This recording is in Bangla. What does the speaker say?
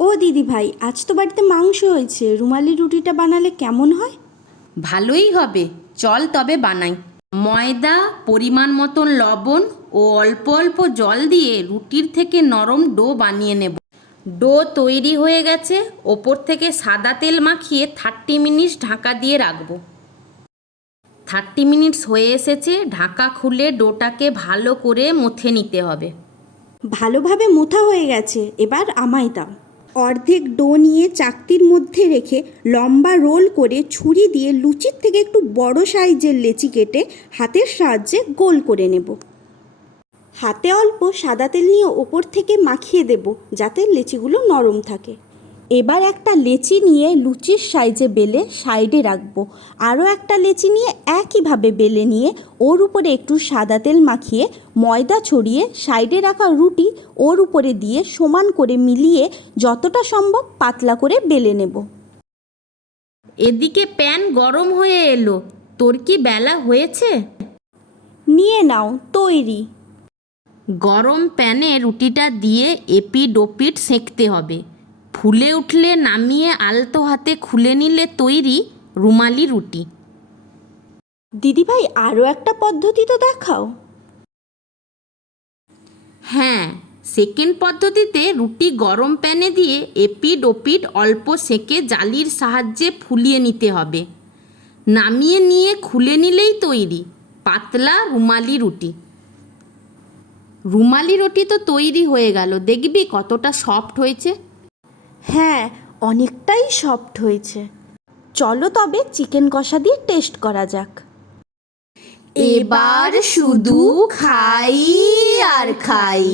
ও দিদি ভাই, আজ তো বাড়িতে মাংস হয়েছে, রুমালি রুটিটা বানালে কেমন হয়? ভালোই হবে, চল তবে বানাই। ময়দা, পরিমাণ মতন লবণ ও অল্প অল্প জল দিয়ে রুটির থেকে নরম ডো বানিয়ে নেব। ডো তৈরি হয়ে গেছে, ওপর থেকে সাদা তেল মাখিয়ে 30 মিনিট ঢাকা দিয়ে রাখবো। 30 মিনিটস হয়ে এসেছে, ঢাকা খুলে ডোটাকে ভালো করে মথে নিতে হবে। ভালোভাবে মোথা হয়ে গেছে, এবার আমায় দাও। অর্ধেক ডো নিয়ে চাকতির মধ্যে রেখে লম্বা রোল করে ছুরি দিয়ে লুচির থেকে একটু বড় সাইজের লেচি কেটে হাতের সাহায্যে গোল করে নেব। হাতে অল্প সাদা তেল নিয়ে ওপর থেকে মাখিয়ে দেব যাতে লেচিগুলো নরম থাকে। এবার একটা লেচি নিয়ে লুচির সাইজে বেলে সাইডে রাখবো। আরও একটা লেচি নিয়ে একইভাবে বেলে নিয়ে ওর উপরে একটু সাদা তেল মাখিয়ে ময়দা ছড়িয়ে সাইডে রাখা রুটি ওর উপরে দিয়ে সমান করে মিলিয়ে যতটা সম্ভব পাতলা করে বেলে নেব। এদিকে প্যান গরম হয়ে এলো, তোর কি বেলা হয়েছে? নিয়ে নাও, তৈরি। গরম প্যানে রুটিটা দিয়ে এপিঠ ওপিঠ সেঁকতে হবে। ফুলে উঠলে নামিয়ে আলতো হাতে খুলে নিলে তৈরি রুমালি রুটি। দিদিভাই, আরও একটা পদ্ধতি তো দেখাও। হ্যাঁ, সেকেন্ড পদ্ধতিতে রুটি গরম প্যানে দিয়ে এপিঠ ওপিঠ অল্প সেঁকে জালির সাহায্যে ফুলিয়ে নিতে হবে। নামিয়ে নিয়ে খুলে নিলেই তৈরি পাতলা রুমালি রুটি। রুমালি রুটি তো তৈরি হয়ে গেল, দেখবি কতটা সফট হয়েছে। হ্যাঁ, অনেকটাই সফট হয়েছে। চলো তবে চিকেন কষা দিয়ে টেস্ট করা যাক। এবার শুধু খাই আর খাই।